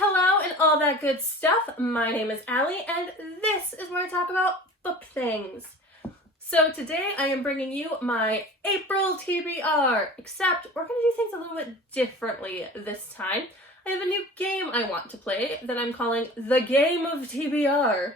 hello, and all that good stuff. My name is Allie, and this is where I talk about book things. So today I am bringing you my April TBR, except we're going to do things a little bit differently this time. I have a new game I want to play that I'm calling the Game of TBR.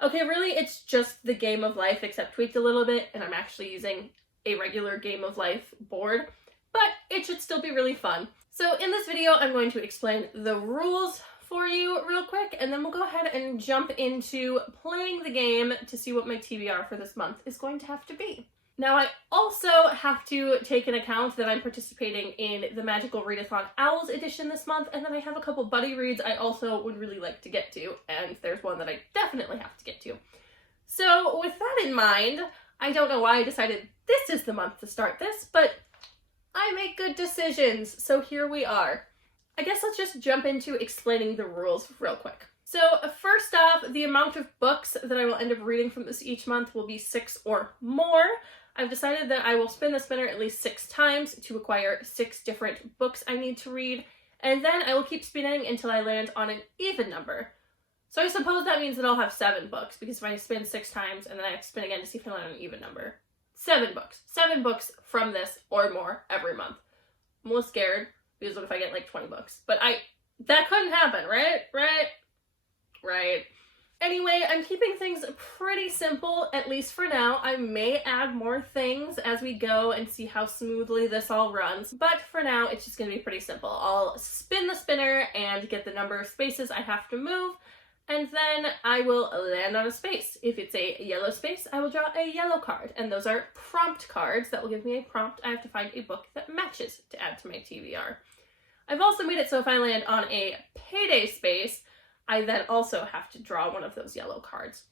Okay, really, it's just the Game of Life, except tweaked a little bit, and I'm actually using a regular Game of Life board, but it should still be really fun. So in this video, I'm going to explain the rules for you real quick, and then we'll go ahead and jump into playing the game to see what my TBR for this month is going to have to be. Now, I also have to take into account that I'm participating in the Magical Readathon Owls edition this month, and then I have a couple buddy reads I also would really like to get to, and there's one that I definitely have to get to. So with that in mind, I don't know why I decided this is the month to start this, but I make good decisions, so here we are. I guess let's just jump into explaining the rules real quick. So first off, the amount of books that I will end up reading from this each month will be 6 or more. I've decided that I will spin the spinner at least 6 times to acquire 6 different books I need to read, and then I will keep spinning until I land on an even number. So I suppose that means that I'll have 7 books, because if I spin 6 times and then I have to spin again to see if I land on an even number. 7 books. 7 books from this or more every month. I'm a little scared, because what if I get like 20 books? But that couldn't happen, right? Right. Anyway, I'm keeping things pretty simple, at least for now. I may add more things as we go and see how smoothly this all runs, but for now, it's just going to be pretty simple. I'll spin the spinner and get the number of spaces I have to move, and then I will land on a space. If it's a yellow space, I will draw a yellow card, and those are prompt cards that will give me a prompt. I have to find a book that matches to add to my TBR. I've also made it so if I land on a payday space, I then also have to draw one of those yellow cards.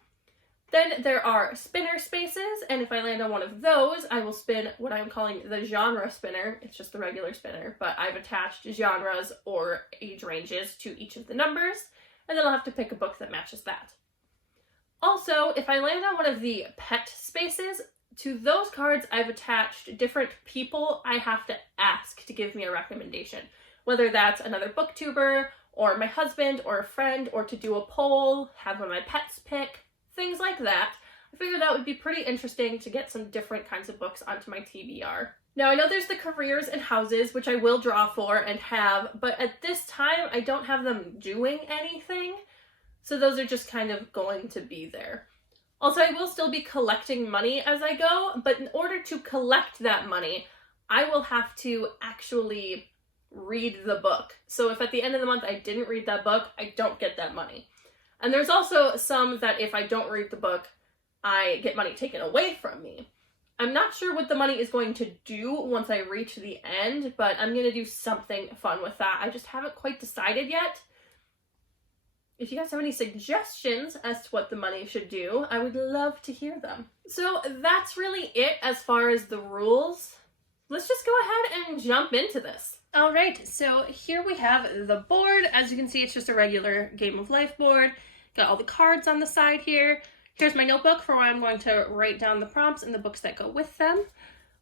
Then there are spinner spaces, and if I land on one of those, I will spin what I'm calling the genre spinner. It's just the regular spinner, but I've attached genres or age ranges to each of the numbers, and then I'll have to pick a book that matches that. Also, if I land on one of the pet spaces, to those cards I've attached different people I have to ask to give me a recommendation. Whether that's another booktuber, or my husband, or a friend, or to do a poll, have one of my pets pick, things like that. I figured that would be pretty interesting to get some different kinds of books onto my TBR. Now, I know there's the careers and houses, which I will draw for and have, but at this time, I don't have them doing anything, so those are just kind of going to be there. Also, I will still be collecting money as I go, but in order to collect that money, I will have to actually read the book. So if at the end of the month I didn't read that book, I don't get that money. And there's also some that if I don't read the book, I get money taken away from me. I'm not sure what the money is going to do once I reach the end, but I'm going to do something fun with that. I just haven't quite decided yet. If you guys have any suggestions as to what the money should do, I would love to hear them. So that's really it as far as the rules. Let's just go ahead and jump into this. All right, so here we have the board. As you can see, it's just a regular Game of Life board. Got all the cards on the side here. Here's my notebook for where I'm going to write down the prompts and the books that go with them.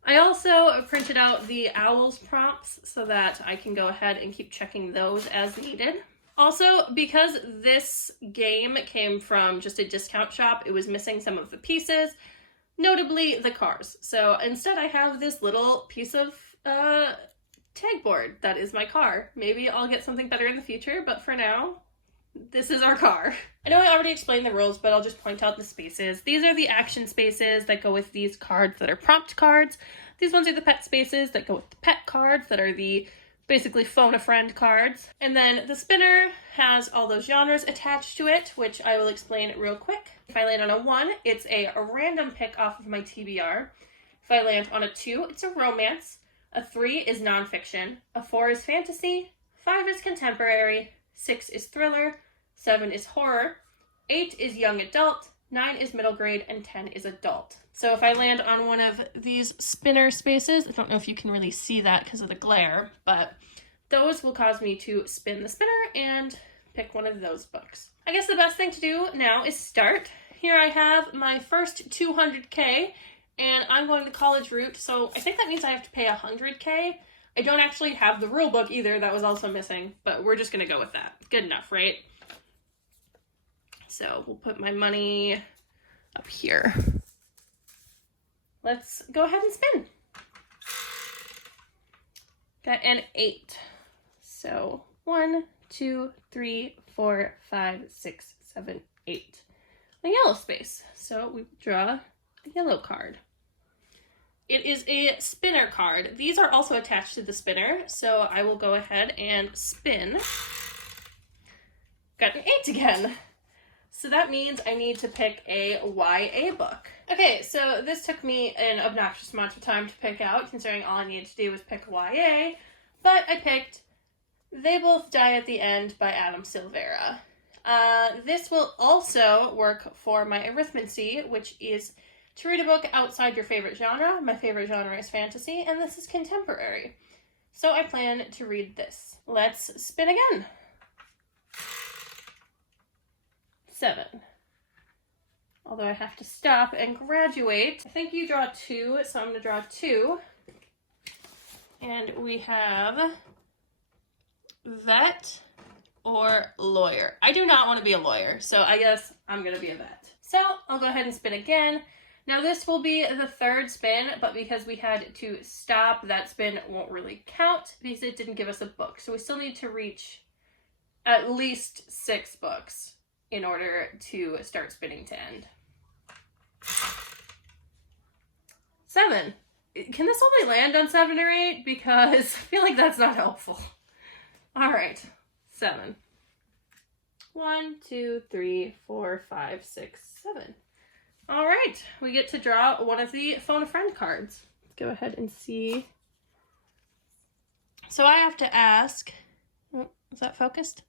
I also printed out the Owls prompts so that I can go ahead and keep checking those as needed. Also, because this game came from just a discount shop, it was missing some of the pieces, notably the cars. So instead I have this little piece of tag board that is my car. Maybe I'll get something better in the future, but for now, this is our car. I know I already explained the rules, but I'll just point out the spaces. These are the action spaces that go with these cards that are prompt cards. These ones are the pet spaces that go with the pet cards that are the basically phone a friend cards. And then the spinner has all those genres attached to it, which I will explain real quick. If I land on a 1, it's a random pick off of my TBR. If I land on a 2, it's a romance. A 3 is nonfiction, a 4 is fantasy, 5 is contemporary, 6 is thriller, 7 is horror, 8 is young adult, 9 is middle grade, and 10 is adult. So if I land on one of these spinner spaces, I don't know if you can really see that because of the glare, but those will cause me to spin the spinner and pick one of those books. I guess the best thing to do now is start. Here I have my first 200K, and I'm going the college route, so I think that means I have to pay $100K. I don't actually have the rule book either. That was also missing, but we're just going to go with that. Good enough, right? So we'll put my money up here. Let's go ahead and spin. Got an 8. So 1, 2, 3, 4, 5, 6, 7, 8. A yellow space. So we draw a yellow card. It is a spinner card. These are also attached to the spinner, so I will go ahead and spin. Got an 8 again. So that means I need to pick a YA book. Okay, so this took me an obnoxious amount of time to pick out, considering all I needed to do was pick YA, but I picked They Both Die at the End by Adam Silvera. This will also work for my arithmancy, which is to read a book outside your favorite genre. My favorite genre is fantasy, and this is contemporary. So I plan to read this. Let's spin again. 7. Although I have to stop and graduate. I think you draw 2, so I'm going to draw 2. And we have vet or lawyer. I do not want to be a lawyer, so I guess I'm going to be a vet. So I'll go ahead and spin again. Now this will be the 3rd spin, but because we had to stop, that spin won't really count because it didn't give us a book. So we still need to reach at least 6 books in order to start spinning to end. 7. Can this only land on 7 or 8? Because I feel like that's not helpful. All right, 7. 1, 2, 3, 4, 5, 6, 7. All right, we get to draw one of the phone a friend cards. Let's go ahead and see. So I have to ask, is that focused?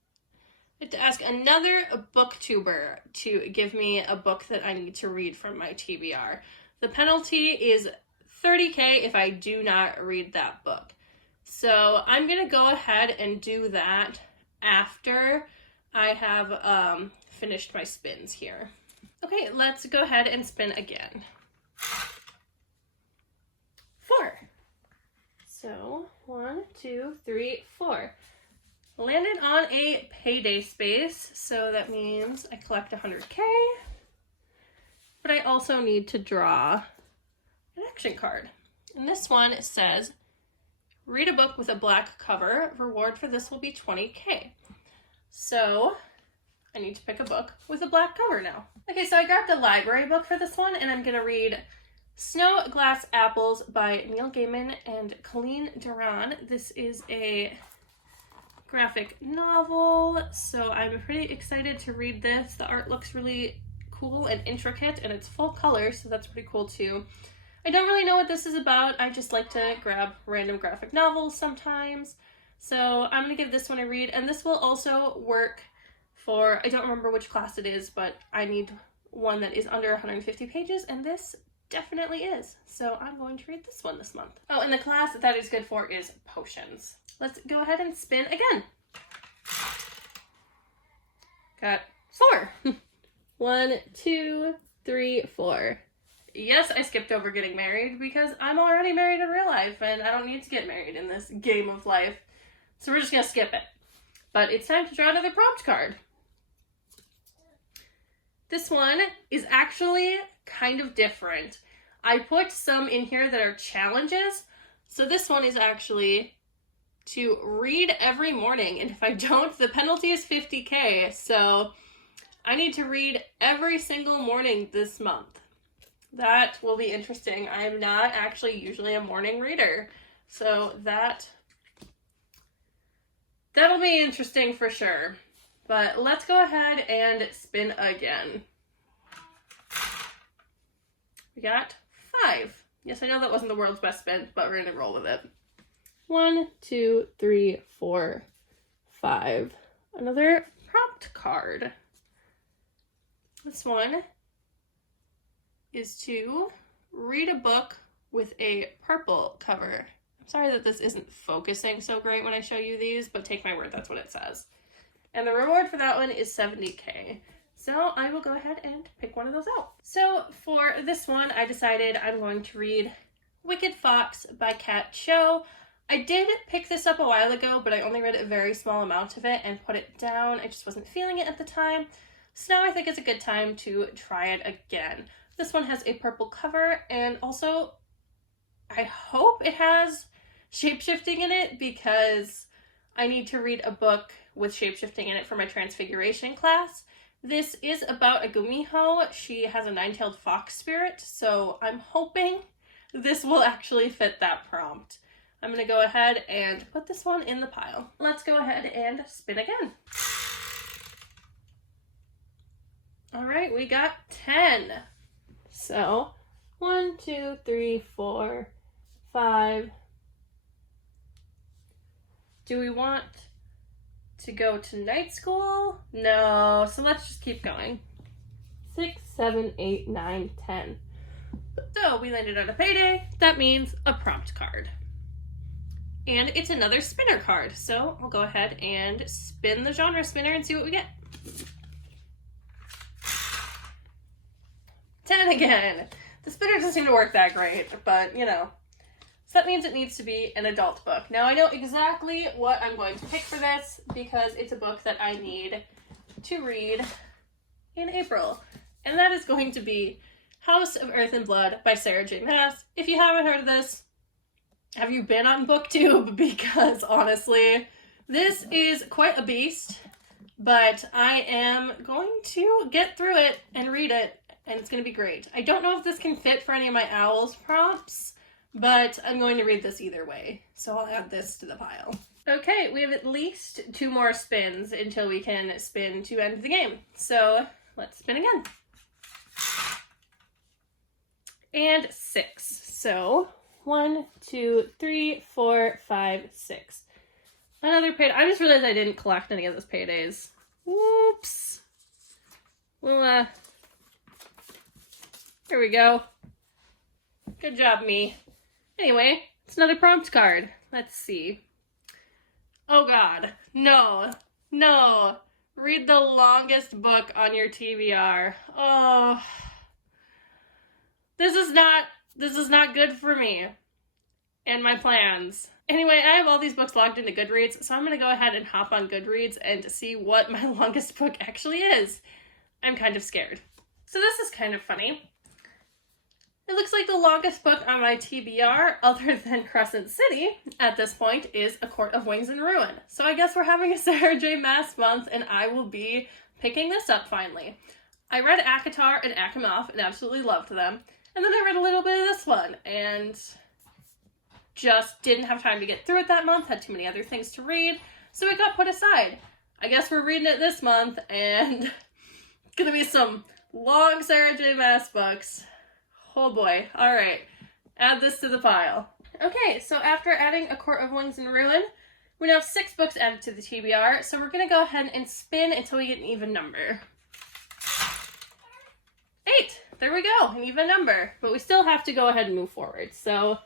I have to ask another booktuber to give me a book that I need to read from my TBR. The penalty is $30K if I do not read that book. So I'm going to go ahead and do that after I have finished my spins here. Okay, let's go ahead and spin again. 4. So 1, 2, 3, 4. Landed on a payday space, so that means I collect 100K. But I also need to draw an action card. And this one says, read a book with a black cover. Reward for this will be 20K. So I need to pick a book with a black cover now. Okay, so I grabbed a library book for this one, and I'm gonna read Snow Glass Apples by Neil Gaiman and Colleen Duran. This is a graphic novel, so I'm pretty excited to read this. The art looks really cool and intricate, and it's full color, so that's pretty cool too. I don't really know what this is about. I just like to grab random graphic novels sometimes. So I'm gonna give this one a read, and this will also work for, I don't remember which class it is, but I need one that is under 150 pages, and this definitely is. So I'm going to read this one this month. Oh, and the class that is good for is potions. Let's go ahead and spin again. Got 4. 1, 2, 3, 4. Yes, I skipped over getting married because I'm already married in real life and I don't need to get married in this game of life. So we're just gonna skip it. But it's time to draw another prompt card. This one is actually kind of different. I put some in here that are challenges. So this one is actually to read every morning. And if I don't, the penalty is 50K. So I need to read every single morning this month. That will be interesting. I am not actually usually a morning reader. So that'll be interesting for sure. But let's go ahead and spin again. We got 5. Yes, I know that wasn't the world's best spin, but we're gonna roll with it. 1, 2, 3, 4, 5. Another prompt card. This one is to read a book with a purple cover. I'm sorry that this isn't focusing so great when I show you these, but take my word, that's what it says. And the reward for that one is 70K. So I will go ahead and pick one of those out. So for this one, I decided I'm going to read Wicked Fox by Kat Cho. I did pick this up a while ago, but I only read a very small amount of it and put it down. I just wasn't feeling it at the time. So now I think it's a good time to try it again. This one has a purple cover, and also I hope it has shapeshifting in it because I need to read a book with shapeshifting in it for my transfiguration class. This is about a gumiho. She has a nine-tailed fox spirit, so I'm hoping this will actually fit that prompt. I'm going to go ahead and put this one in the pile. Let's go ahead and spin again. All right, we got 10. So 1, 2, 3, 4, 5. Do we want to go to night school? No, so let's just keep going. 6, 7, 8, 9, 10. So we landed on a payday. That means a prompt card. And it's another spinner card. So I'll go ahead and spin the genre spinner and see what we get. 10 again. The spinner doesn't seem to work that great, but you know. So that means it needs to be an adult book. Now I know exactly what I'm going to pick for this because it's a book that I need to read in April. And that is going to be House of Earth and Blood by Sarah J. Maas. If you haven't heard of this, have you been on BookTube? Because honestly, this is quite a beast, but I am going to get through it and read it, and it's going to be great. I don't know if this can fit for any of my owls prompts, but I'm going to read this either way, so I'll add this to the pile. Okay, we have at least 2 more spins until we can spin to end the game. So let's spin again. And 6. So 1, 2, 3, 4, 5, 6. Another payday. I just realized I didn't collect any of those paydays. Whoops. Well, here we go. Good job, me. Anyway, it's another prompt card. Let's see. Oh god. No. No. Read the longest book on your TBR. Oh. This is not good for me and my plans. Anyway, I have all these books logged into Goodreads, so I'm going to go ahead and hop on Goodreads and see what my longest book actually is. I'm kind of scared. So this is kind of funny. It looks like the longest book on my TBR, other than Crescent City, at this point, is A Court of Wings and Ruin. So I guess we're having a Sarah J. Maas month, and I will be picking this up finally. I read ACOTAR and ACOMAF and absolutely loved them. And then I read a little bit of this one, and just didn't have time to get through it that month, had too many other things to read, so it got put aside. I guess we're reading it this month, and it's gonna be some long Sarah J. Maas books. Oh boy. Alright. Add this to the pile. Okay, so after adding A Court of Wings and Ruin, we now have 6 books added to the TBR, so we're gonna go ahead and spin until we get an even number. 8! There we go, an even number. But we still have to go ahead and move forward. So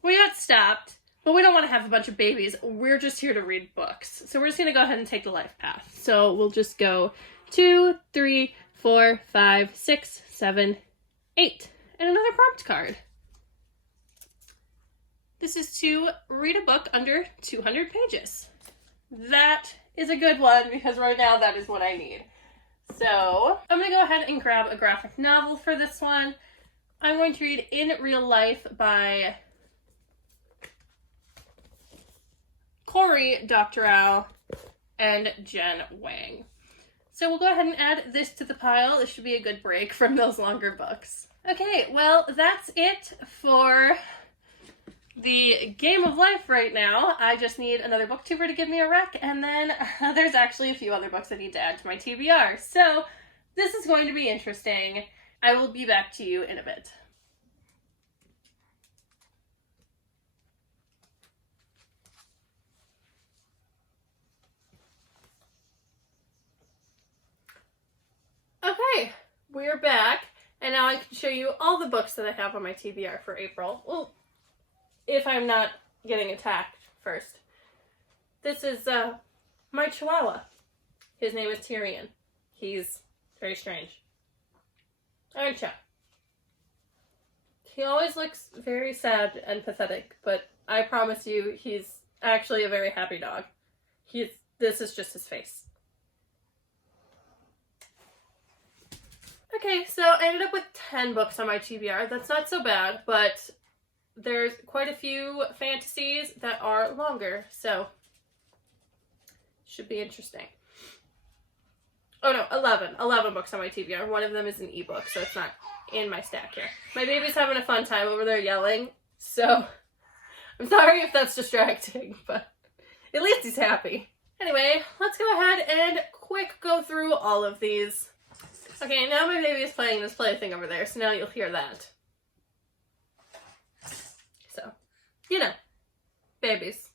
we got stopped, but we don't want to have a bunch of babies. We're just here to read books. So we're just going to go ahead and take the life path. So we'll just go 2, 3, 4, 5, 6, 7, 8. And another prompt card. This is to read a book under 200 pages. That is a good one because right now that is what I need. So I'm going to go ahead and grab a graphic novel for this one. I'm going to read In Real Life by Cory Doctorow and Jen Wang. So we'll go ahead and add this to the pile. This should be a good break from those longer books. Okay, well, that's it for the game of life right now. I just need another booktuber to give me a rec, and then there's actually a few other books I need to add to my TBR. So this is going to be interesting. I will be back to you in a bit. Okay, we're back, and now I can show you all the books that I have on my TBR for April. Well, if I'm not getting attacked first. This is my Chihuahua. His name is Tyrion. He's very strange. Aren't ya? He always looks very sad and pathetic, but I promise you, he's actually a very happy dog. This is just his face. Okay, so I ended up with 10 books on my TBR. That's not so bad, but there's quite a few fantasies that are longer, so should be interesting. Oh no, 11 books on my TBR. One of them is an ebook, so it's not in my stack here. My baby's having a fun time over there yelling, so I'm sorry if that's distracting, but at least he's happy. Anyway, let's go ahead and quick go through all of these. Okay, now my baby is playing this play thing over there, so now you'll hear that. So, you know, babies.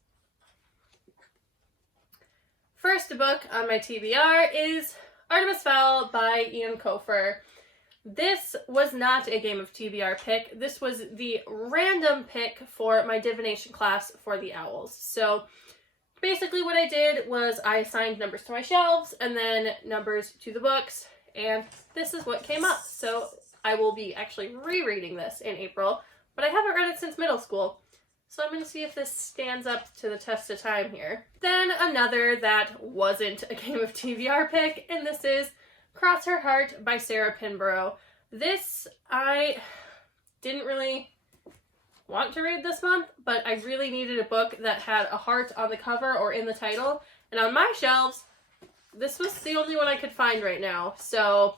First book on my TBR is Artemis Fowl by Ian Cofer. This was not a Game of TBR pick. This was the random pick for my divination class for the owls. So basically what I did was I assigned numbers to my shelves and then numbers to the books, and this is what came up. So I will be actually rereading this in April, but I haven't read it since middle school. So I'm going to see if this stands up to the test of time here. Then another that wasn't a Game of TBR pick, and this is Cross Her Heart by Sarah Pinborough. This I didn't really want to read this month, but I really needed a book that had a heart on the cover or in the title. And on my shelves, this was the only one I could find right now. So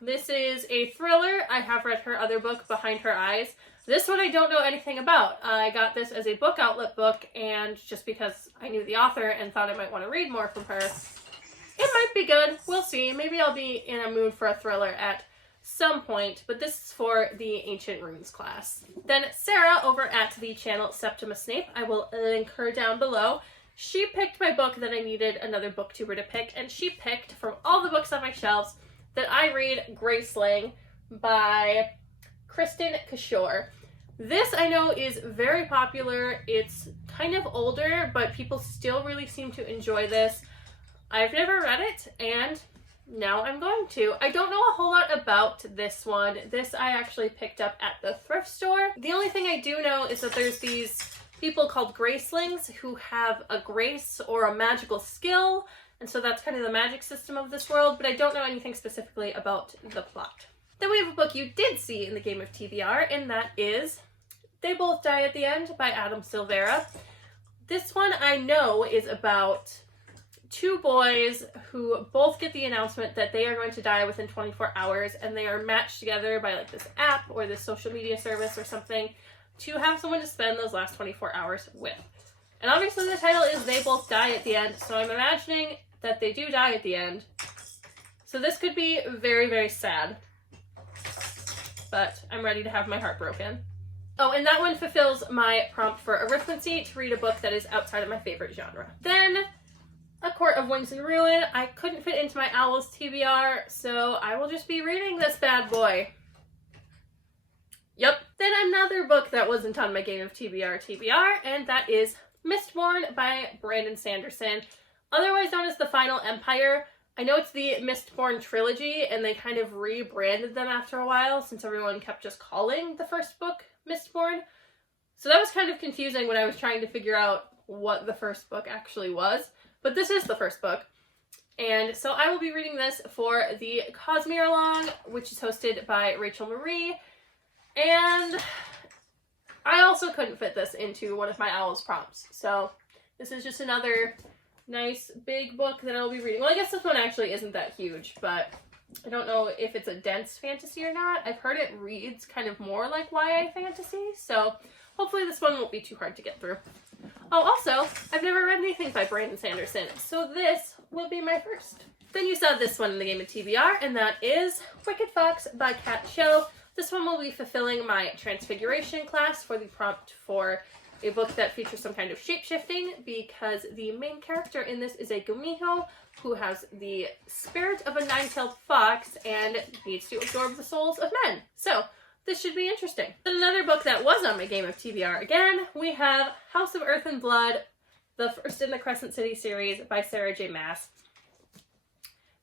this is a thriller. I have read her other book, Behind Her Eyes. This one I don't know anything about. I got this as a book outlet book, and just because I knew the author and thought I might want to read more from her, it might be good. We'll see. Maybe I'll be in a mood for a thriller at some point, but this is for the Ancient Runes class. Then Sarah over at the channel Septimus Snape, I will link her down below. She picked my book that I needed another booktuber to pick, and she picked from all the books on my shelves that I read Graceling by Kristen Kishore. This I know is very popular. It's kind of older, but people still really seem to enjoy this. I've never read it, and now I'm going to. I don't know a whole lot about this one. This I actually picked up at the thrift store. The only thing I do know is that there's these people called Gracelings who have a grace or a magical skill, and so that's kind of the magic system of this world, but I don't know anything specifically about the plot. Then we have a book you did see in the Game of TBR, and that is They Both Die at the End by Adam Silvera. This one I know is about two boys who both get the announcement that they are going to die within 24 hours, and they are matched together by like this app or this social media service or something to have someone to spend those last 24 hours with. And obviously the title is They Both Die at the End, so I'm imagining that they do die at the end. So this could be very, very sad. But I'm ready to have my heart broken. Oh, and that one fulfills my prompt for arithmancy, to read a book that is outside of my favorite genre. Then, A Court of Winds and Ruin. I couldn't fit into my Owls TBR, so I will just be reading this bad boy. Yep. Then another book that wasn't on my Game of TBR, and that is Mistborn by Brandon Sanderson, otherwise known as The Final Empire. I know it's the Mistborn trilogy, and they kind of rebranded them after a while since everyone kept just calling the first book Mistborn. So that was kind of confusing when I was trying to figure out what the first book actually was. But this is the first book. And so I will be reading this for the Cosmere Along, which is hosted by Rachel Marie. And I also couldn't fit this into one of my Owls prompts. So this is just another nice big book that I'll be reading. Well, I guess this one actually isn't that huge, but I don't know if it's a dense fantasy or not. I've heard it reads kind of more like YA fantasy, so hopefully this one won't be too hard to get through. Oh, also, I've never read anything by Brandon Sanderson, so this will be my first. Then you saw this one in the Game of TBR, and that is Wicked Fox by Kat Cho. This one will be fulfilling my Transfiguration class for the prompt for a book that features some kind of shape-shifting, because the main character in this is a Gumiho who has the spirit of a nine-tailed fox and needs to absorb the souls of men. So this should be interesting. Then another book that was on my Game of TBR again, we have House of Earth and Blood, the first in the Crescent City series by Sarah J. Maas.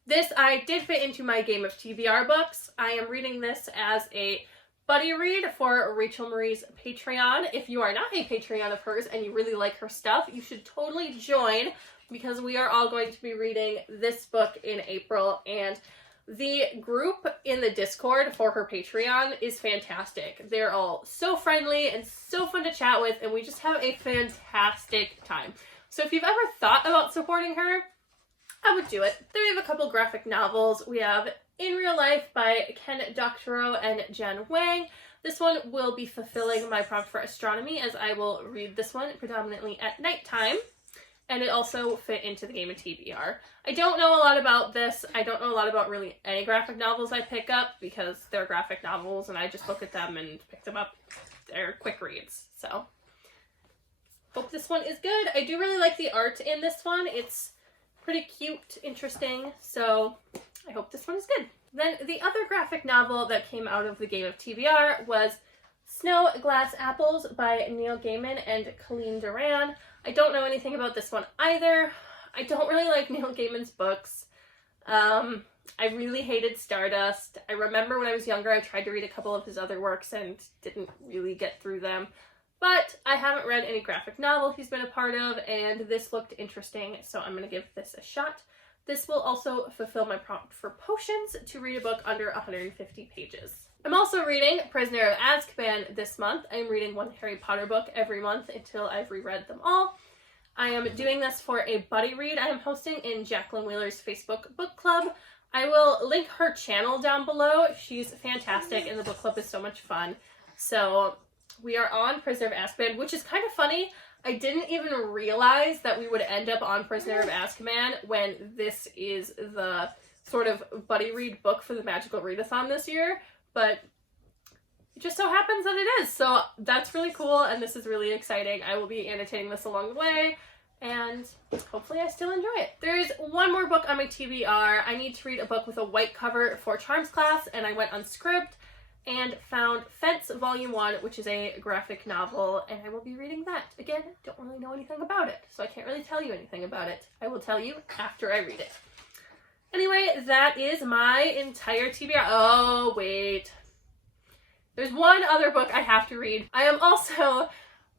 This I did fit into my Game of TBR books. I am reading this as a buddy read for Rachel Marie's Patreon. If you are not a Patreon of hers and you really like her stuff, you should totally join, because we are all going to be reading this book in April, and the group in the Discord for her Patreon is fantastic. They're all so friendly and so fun to chat with, and we just have a fantastic time. So if you've ever thought about supporting her, I would do it. Then we have a couple graphic novels. We have In Real Life by Ken Doctorow and Jen Wang. This one will be fulfilling my prompt for astronomy, as I will read this one predominantly at nighttime. And it also fit into the Game of TBR. I don't know a lot about this. I don't know a lot about really any graphic novels I pick up, because they're graphic novels and I just look at them and pick them up. They're quick reads. So, hope this one is good. I do really like the art in this one. It's pretty cute, interesting, so I hope this one is good. Then the other graphic novel that came out of the Game of TBR was Snow Glass Apples by Neil Gaiman and Colleen Doran. I don't know anything about this one either. I don't really like Neil Gaiman's books. I really hated Stardust. I remember when I was younger I tried to read a couple of his other works and didn't really get through them. But I haven't read any graphic novel he's been a part of, and this looked interesting, so I'm going to give this a shot. This will also fulfill my prompt for potions to read a book under 150 pages. I'm also reading Prisoner of Azkaban this month. I'm reading one Harry Potter book every month until I've reread them all. I am doing this for a buddy read I am hosting in Jacqueline Wheeler's Facebook book club. I will link her channel down below. She's fantastic and the book club is so much fun. So we are on Prisoner of Azkaban, which is kind of funny. I didn't even realize that we would end up on Prisoner of Azkaban when this is the sort of buddy read book for the Magical Readathon this year, but it just so happens that it is. So that's really cool, and this is really exciting. I will be annotating this along the way, and hopefully I still enjoy it. There's one more book on my TBR. I need to read a book with a white cover for Charms class, and I went on Scribd and found Fence Volume 1, which is a graphic novel, and I will be reading that. Again, don't really know anything about it, so I can't really tell you anything about it. I will tell you after I read it. Anyway, that is my entire TBR. Oh, wait. There's one other book I have to read. I am also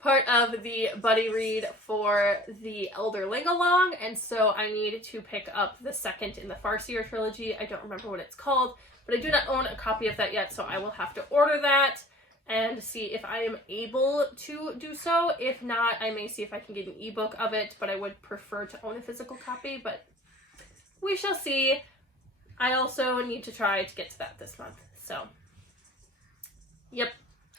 part of the buddy read for the Elder Ling-Along, and so I need to pick up the second in the Farseer trilogy. I don't remember what it's called, but I do not own a copy of that yet, so I will have to order that and see if I am able to do so. If not, I may see if I can get an ebook of it, but I would prefer to own a physical copy, but we shall see. I also need to try to get to that this month, so yep.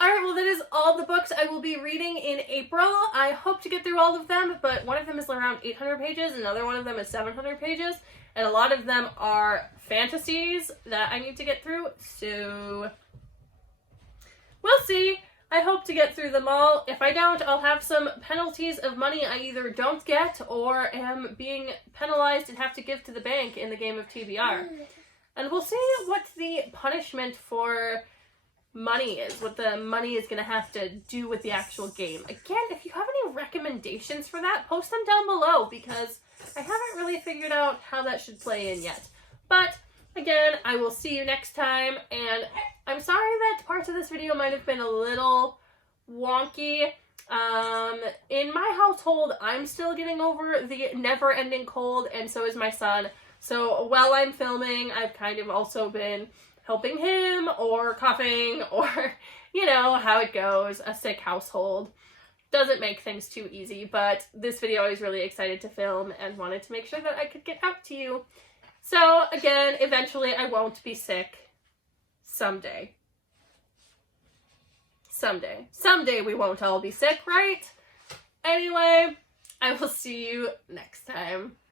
Alright, well that is all the books I will be reading in April. I hope to get through all of them, but one of them is around 800 pages, another one of them is 700 pages, and a lot of them are fantasies that I need to get through, so we'll see. I hope to get through them all. If I don't, I'll have some penalties of money I either don't get or am being penalized and have to give to the bank in the Game of TBR. And we'll see what the punishment for money is, what the money is going to have to do with the actual game. Again, if you have any recommendations for that, post them down below, because I haven't really figured out how that should play in yet. But again, I will see you next time, and I'm sorry that parts of this video might have been a little wonky. In my household, I'm still getting over the never-ending cold, and so is my son. So while I'm filming, I've kind of also been helping him, or coughing, or, you know, how it goes. A sick household doesn't make things too easy, but this video I was really excited to film and wanted to make sure that I could get out to you. So again, eventually I won't be sick. Someday. Someday we won't all be sick, right? Anyway, I will see you next time.